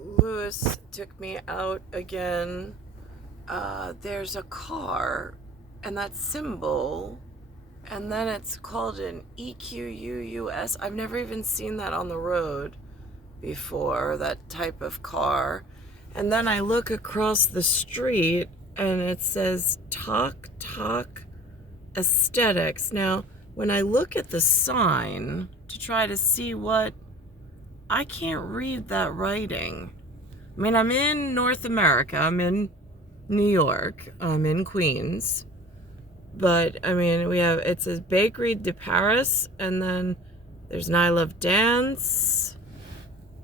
Lewis took me out again. There's a car, and that symbol, and then it's called an EQUUS. I've never even seen that on the road before, that type of car. And then I look across the street, and it says Talk Talk Aesthetics. Now, when I look at the sign to try to see what, I can't read that writing. I mean, I'm in North America. I'm in New York. I'm in Queens. But, I mean, it says Bakery de Paris, and then there's an I Love Dance.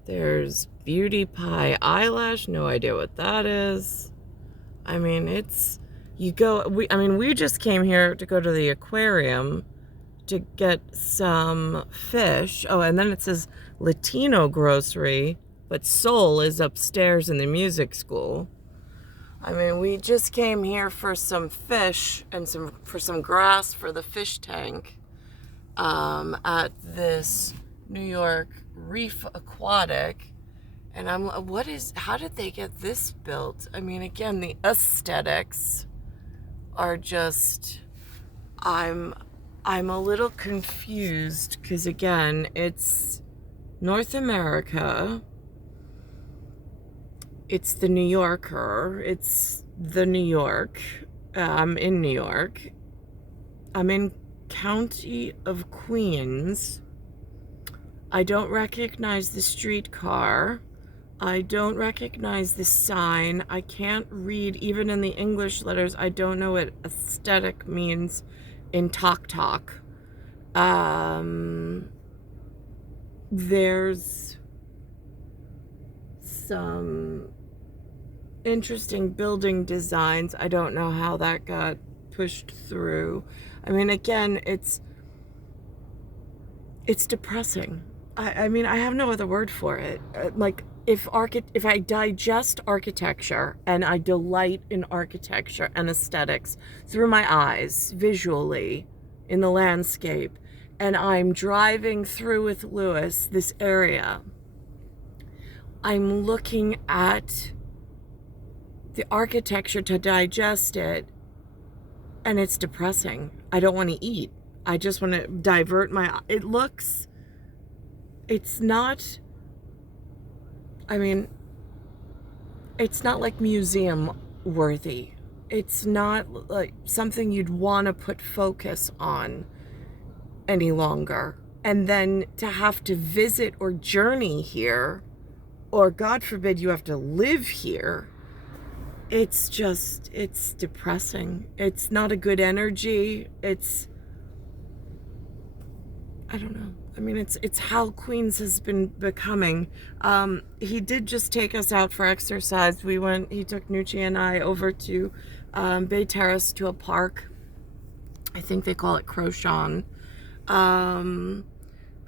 There's Beauty Pie Eyelash. No idea what that is. I mean, we just came here to go to the aquarium to get some fish. Oh, and then it says Latino grocery, but Soul is upstairs in the music school. I mean, we just came here for some fish and for some grass for the fish tank at this New York Reef Aquatic. And how did they get this built? I mean, again, the aesthetics are just, I'm a little confused because, again, it's North America. It's the New Yorker. It's the New York. I'm in New York. I'm in County of Queens. I don't recognize the streetcar. I don't recognize the sign. I can't read, even in the English letters. I don't know what aesthetic means in Talk Talk. There's some interesting building designs. I don't know how that got pushed through. I mean, again, it's depressing. I mean, I have no other word for it. Like, if I digest architecture and I delight in architecture and aesthetics through my eyes, visually, in the landscape, and I'm driving through with Lewis this area, I'm looking at the architecture to digest it, and it's depressing. I don't want to eat. I just want to divert it's not, I mean, it's not like museum worthy. It's not like something you'd want to put focus on any longer. And then to have to visit or journey here, or God forbid you have to live here, it's depressing. It's not a good energy. I don't know. I mean, it's how Queens has been becoming. He did just take us out for exercise. He took Nucci and I over to Bay Terrace to a park. I think they call it Crochan.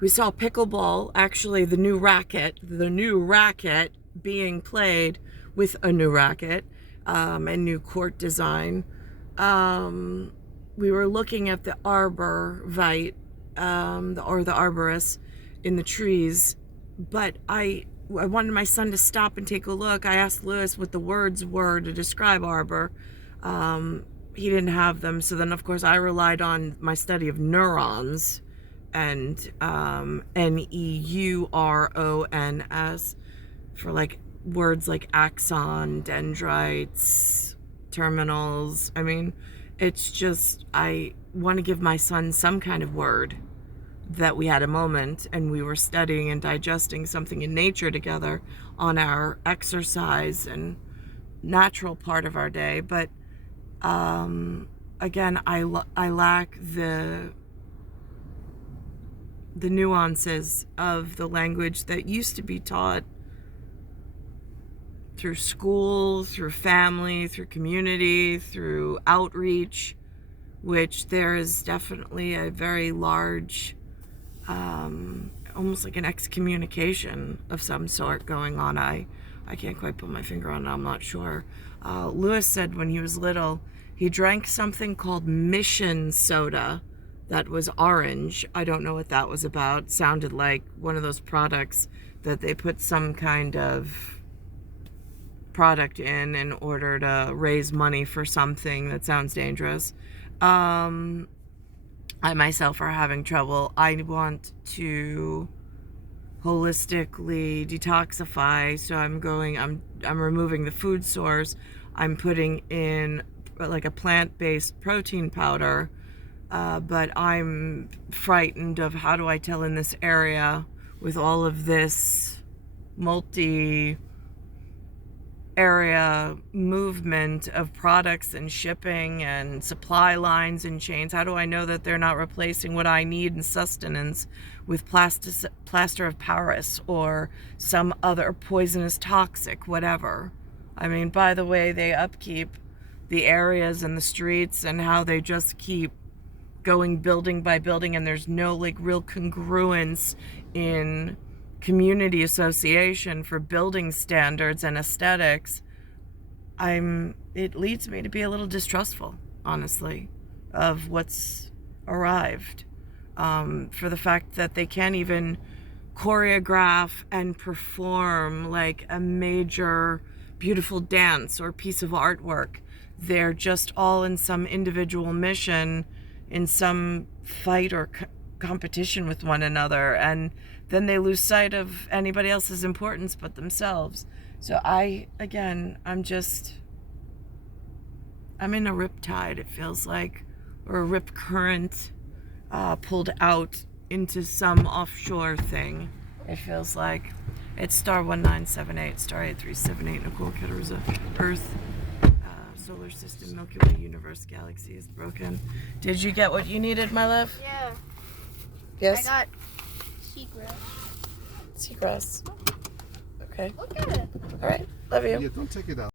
We saw pickleball, actually the new racket being played with a new racket and new court design. We were looking at the arborvitae, or the arborist in the trees, but I wanted my son to stop and take a look. I asked Lewis what the words were to describe arbor. He didn't have them, so then of course I relied on my study of neurons and neurons for like words like axon, dendrites, terminals. I mean, it's just, I want to give my son some kind of word that we had a moment and we were studying and digesting something in nature together on our exercise and natural part of our day. But again, I lack the nuances of the language that used to be taught through school, through family, through community, through outreach, which there is definitely a very large, almost like an excommunication of some sort going on. I can't quite put my finger on it. I'm not sure. Lewis said when he was little, he drank something called Mission Soda that was orange. I don't know what that was about. It sounded like one of those products that they put some kind of product in order to raise money for something that sounds dangerous. I myself are having trouble. I want to holistically detoxify, so I'm removing the food source. I'm putting in like a plant-based protein powder, but I'm frightened of how do I tell in this area with all of this multi-area movement of products and shipping and supply lines and chains. How do I know that they're not replacing what I need in sustenance with plaster of Paris or some other poisonous toxic, whatever? I mean, by the way they upkeep the areas and the streets and how they just keep going building by building, and there's no like real congruence in community association for building standards and aesthetics. It leads me to be a little distrustful, honestly, of what's arrived. For the fact that they can't even choreograph and perform like a major beautiful dance or piece of artwork. They're just all in some individual mission, in some fight or competition with one another, and then they lose sight of anybody else's importance but themselves. So I'm in a riptide, it feels like, or a rip current pulled out into some offshore thing. It feels like it's star 1978, star 8378, Nicole, Cattaruzza, Earth, solar system, Milky Way, universe, galaxy is broken. Did you get what you needed, my love? Yeah. Yes? I got seagrass. Seagrass. Okay. Look at it. All right. Love you. Yeah, don't take it out.